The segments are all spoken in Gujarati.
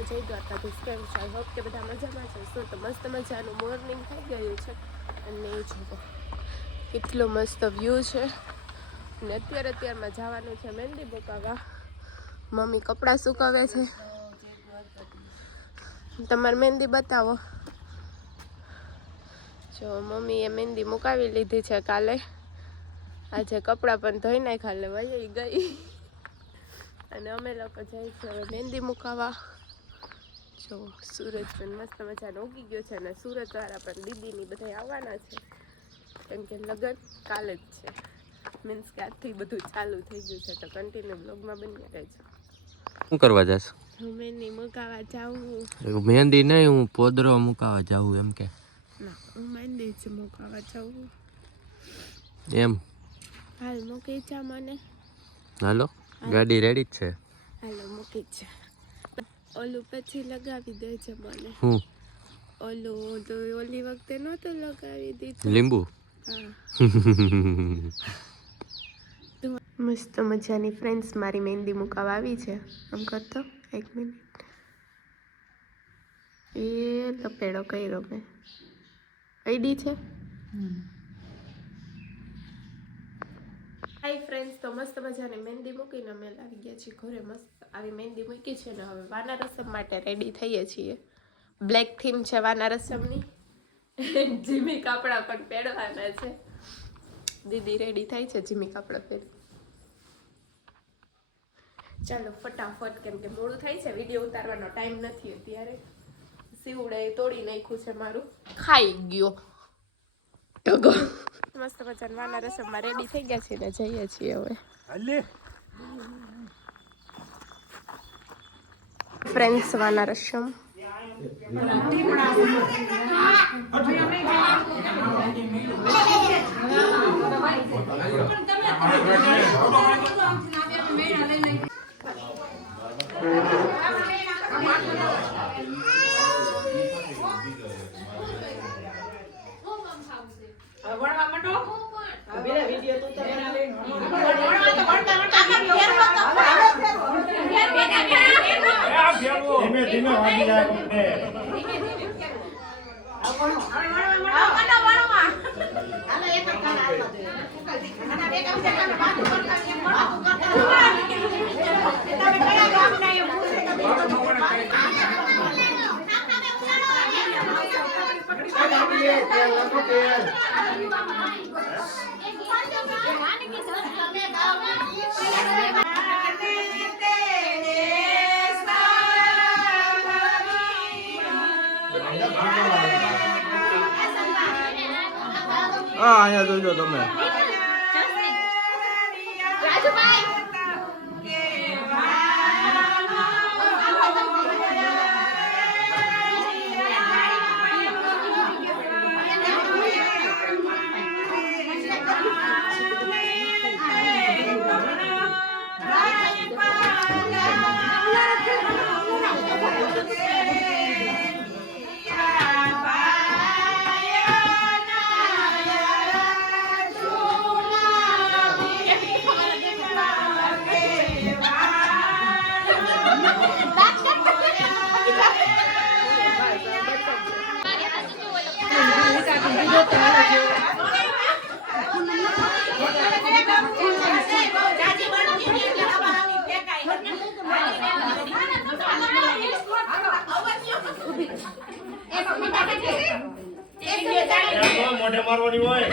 હેલો જય દ્વારકાધીશ, કેમ છો? આઈ હોપ કે બધા મજામાં છે. શું તો મસ્ત મજાનું મોર્નિંગ થઈ ગયું છે અને જુઓ કેટલો મસ્ત વ્યૂ છે. અને અત્યારમાં જવાનું છે મહેંદી મુકાવવા. મમ્મી કપડાં સુકાવે છે. તમારે મહેંદી બતાવો. જો મમ્મીએ મહેંદી મુકાવી લીધી છે કાલે. આજે કપડાં પણ ધોઈ નાખ્યા એટલે વહી ગઈ. અને અમે લોકો જઈએ છીએ હવે મહેંદી મુકાવવા. જો સૂરજ પણ મસ્ત મજાનો ઉગી ગયો છે અને સુરતવાળા પણ દીદીની બધા આવવાના છે, કેમ કે લગ્ન કાલે જ છે. મીન્સ કે આજથી બધું ચાલુ થઈ ગયું છે, તો કન્ટિન્યુ બ્લોગમાં બની રહેજો. શું કરવા જાસ? હું મહેંદી મુકાવવા જાઉં. મહેંદી નહીં, હું પોદરો મુકાવવા જાઉં એમ કે. ના, હું મહેંદી જ મુકાવવા જાઉં એમ. હાલ મૂકી જા મને. હાલો, ગાડી રેડી જ છે. હાલો મૂકી જ. ઓલું પછી લગાવી દે છે મને. હું ઓલું તો ઓલી વખતે નહોતું લગાવી દીધું. લીંબુ. હા. મસ્ત મજાની ફ્રેન્ડ્સ મારી મહેંદી મુકાવા આવી છે. આમ કરતો 1 મિનિટ. એ લપેડો કર્યો મેં. આઈડી છે. હાય ફ્રેન્ડ્સ, તો મસ્ત મજાની મહેંદી મૂકીને અમે આવી ગયા છીએ ઘરે. મસ્ત આવી મહેંદી મૂકી છે ને હવે વાના રસમ માટે રેડી થઈએ છીએ. બ્લેક થીમ છે વાના રસમની. જીમી કાપડા પણ પહેરવાના છે. દીદી રેડી થાય છે જીમી કાપડા પહેરી. ચાલો ફટાફટ, કેમ કે મોડું થાય છે, વિડીયો ઉતારવાનો ટાઈમ નથી અત્યારે. સીવડાએ તોડી નાખ્યું છે મારું, ખાઈ ગયો ટગો. મસ્ત મજાના વાના રસમમાં રેડી થઈ ગયા છે ને જઈએ છીએ હવે. ફ્રેન્ડ્સ વાના રસમ ધીમે વાગી જાય હા, અહીંયા જોઈ લો તમે. મોઢે મારવાની હોય.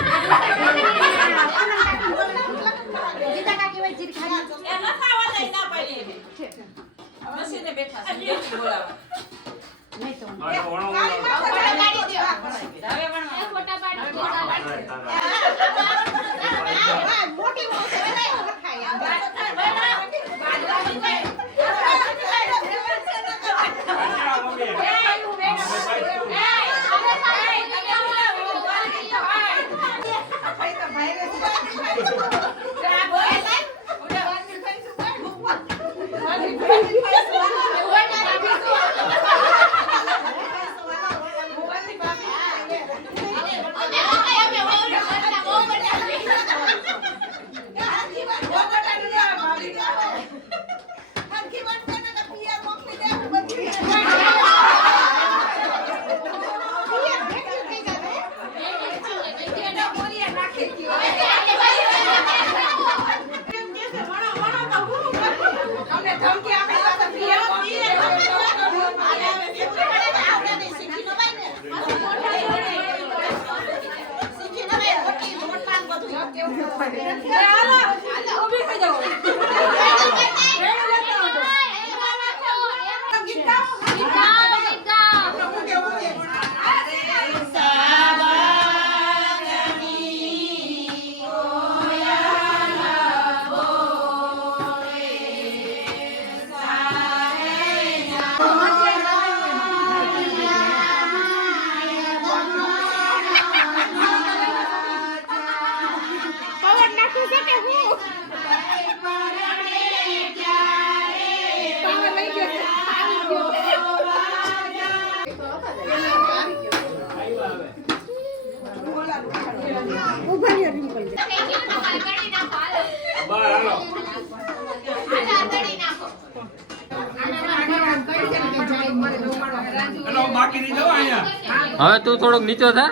હવે તું થોડોક નીચો થા.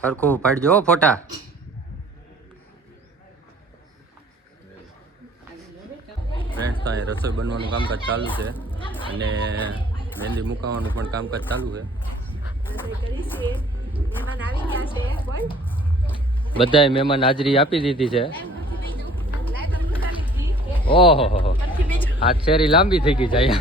સરખું પાડજો હો ફોટા. ફ્રેન્ડ્સ, તો અહીં રસોઈ બનવાનું કામકાજ ચાલુ છે અને મહેંદી મુકાવવાનું પણ કામકાજ ચાલુ છે. બધાએ મહેમાન હાજરી આપી દીધી છે. ઓહો, આ શેરી લાંબી થઈ ગઈ જાય.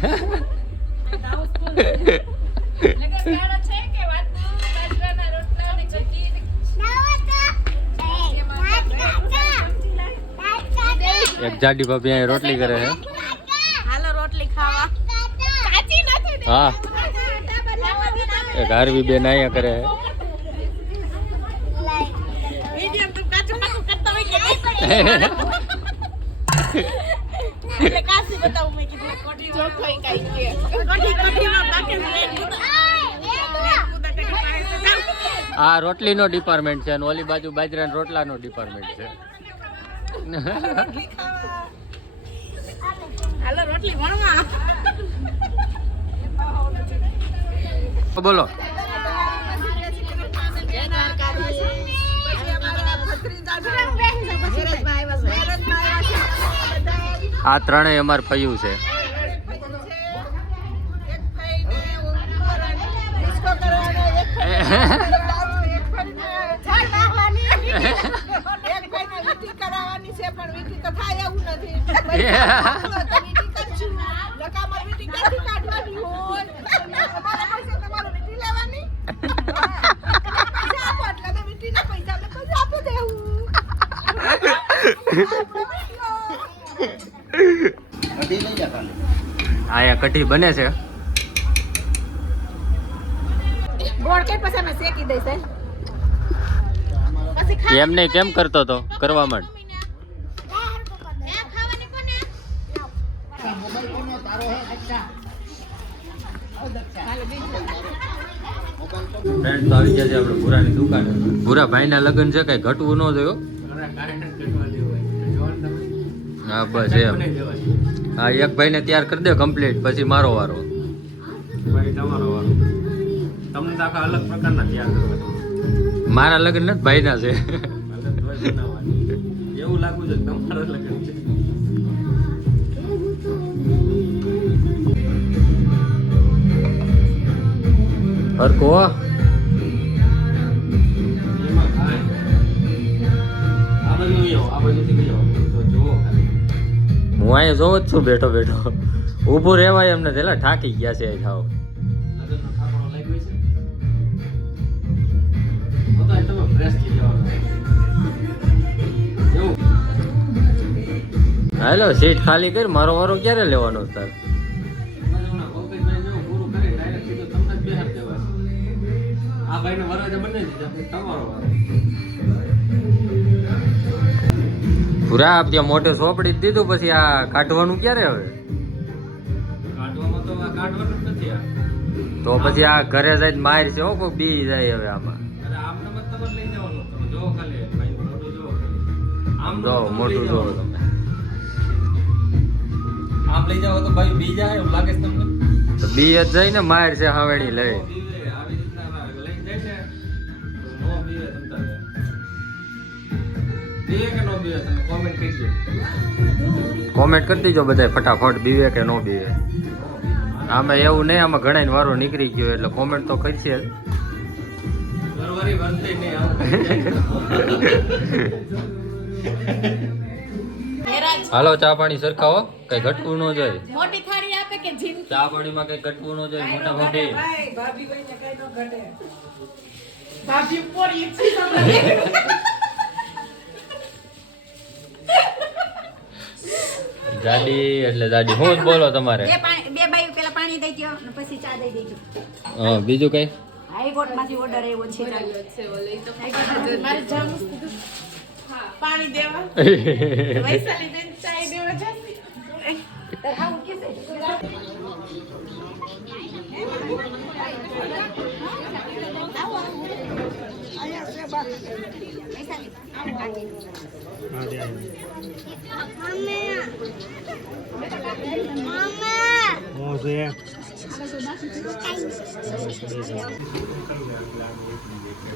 એક જાડી ભાભી અહીં રોટલી કરે છે. હાલો રોટલી ખાવા. કાચી નથી. હા, એક હારવી બેન અહીંયા કરે છે. મીડિયમ તું કાચું પાકું કરતો હોય કે એટલે કાચી બતાવું મેં કીધું કોઠી ચોખ્ખી કાઈ કે કોઠીમાં બાકી આ રોટલીનો ડિપાર્ટમેન્ટ છે અને ઓલી બાજુ બાજરાના રોટલાનો ડિપાર્ટમેન્ટ છે. હાલો રોટલી વણવા. બોલો. આ ત્રણેય અમાર ફયું છે. આયા કઢી બને છે. ગોળ કે પછી અમે શેકી દઈશ. એમ નહીં, કેમ કરતો તો કરવા માંડ. ફ્રેન્ડ, તો આવી ગયા છે આપણે ભૂરાની દુકાને. ભૂરા ભાઈના લગ્ન છે, કઈ ઘટવું ન જોયો. હા બસ એમ. હા, એક ભાઈને તૈયાર કરી દે કમ્પ્લીટ, પછી મારો વારો. મારા લગ્ન નથી, ભાઈના છે. એવું લાગુ છે તમારા લગ્ન છે. હરકો હું અહીંયા જોઉં જ છું બેઠો બેઠો. ઊભું રહેવાય એમ નથી, એટલે થાકી ગયા છે ખાવ. હાલો સીટ ખાલી કરી, મારો વારો ક્યારે લેવાનો તાર? પૂરા આપ ત્યાં મોટે સોપડી જ દીધું, પછી આ કાઢવાનું ક્યારે હવે? તો પછી આ ઘરે જઈને માર છે હો, કોઈ બી જાય હવે આમાં. જો મોટું જો તમે આમ લઈ જાવ તો ભાઈ બી જાય એવું લાગે છે તમને? તો બી જ જાય ને, માર છે હાવેડી લઈ. બે કે નો બે તમે કોમેન્ટ કરજો. કોમેન્ટ કરી દેજો બધા ફટાફટ બીવે કે નો બીવે. આમાં એવું નહીં, આમાં ઘણા વારો નીકળી ગયો એટલે કોમેન્ટ તો કરશે જ. ઘરવાળી વર્તે નહીં આવું. હાલો ચા પાણી સરખાવો, કઈ ઘટવું ન જોઈએ. મોટી થાળી આપે કે જીન ચા પાણીમાં કઈ ઘટવું ન જોઈએ. મોટા મોટી ભાભી પોરી જાડી એટલે જાડી. હું જ બોલો તમારે. બે બાઈ પેલા પાણી દઈ દો અને પછી ચા દઈ દેજો. હા બીજું કઈ? હાઈકોર્ટમાંથી ઓર્ડર આવ્યો છે મારે જાવું કીધું પાણી દેવા વૈશાલી બેન ચાય દેવા જશે હાઉ કે છે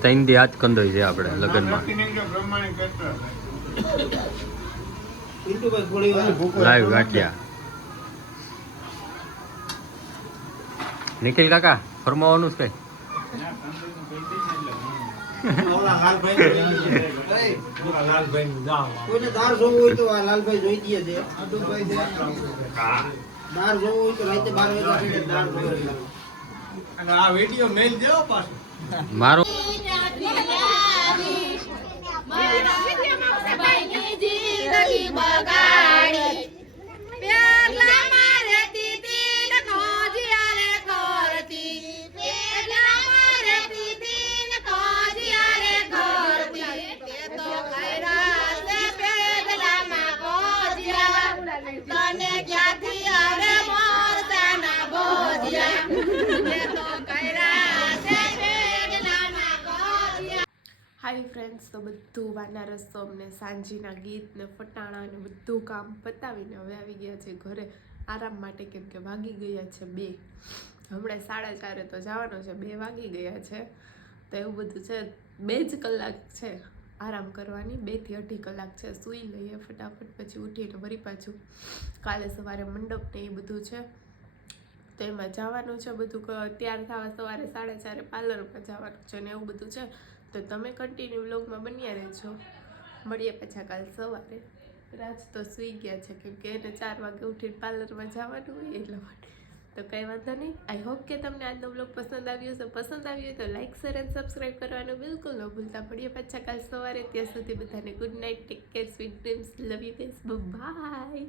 ત્રણ દી આજ કંદોય છે આપણે લગ્નમાં. લાઈવ ગાંઠિયા. નિખિલ કાકા ફરમાવાનું છે કઈ? કોઈને દાળ જોવું હોય તો આ લાલભાઈ જોઈ દે છે. આડુભાઈ છે. દાળ જોવું હોય તો રાતે 12 વાગ્યા દાળ જોવે. અને આ વિડિયો મેલ દેવો પાછો. મારો હાય ફ્રેન્ડ્સ, તો બધું વાના રસ્તો અમને સાંજીના ગીત ને ફટાણા ને બધું કામ પતાવીને હવે આવી ગયા છે ઘરે આરામ માટે, કેમ કે વાગી ગયા છે 2. હમણાં 4:30 તો જવાનું છે, 2 વાગી ગયા છે. તો એવું બધું છે, 2 જ કલાક છે આરામ કરવાની, 2 થી 2.5 કલાક છે. સૂઈ લઈએ ફટાફટ, પછી ઉઠીને વળી પાછું કાલે સવારે મંડપ ને એ બધું છે તો એમાં જવાનું છે. બધું તૈયાર થવા સવારે 4:30 પાર્લરમાં જવાનું છે ને એવું બધું છે. તો તમે કન્ટિન્યુ વ્લોગમાં બન્યા રહેજો. મળીએ પાછા કાલ સવારે. રાજ તો સૂઈ ગયા છે કેમ કે એને 4 વાગે ઉઠીને પાર્લરમાં જવાનું હોય એટલા માટે. તો કંઈ વાંધો નહીં. આઈ હોપ કે તમને આજનો વ્લોગ પસંદ આવ્યો હશે. પસંદ આવ્યો હોય તો લાઇક શેર અને સબસ્ક્રાઈબ કરવાનું બિલકુલ ન ભૂલતા. મળીએ પાછા કાલ સવારે. ત્યાં સુધી બધાને good night, take care, sweet dreams, love you guys, by.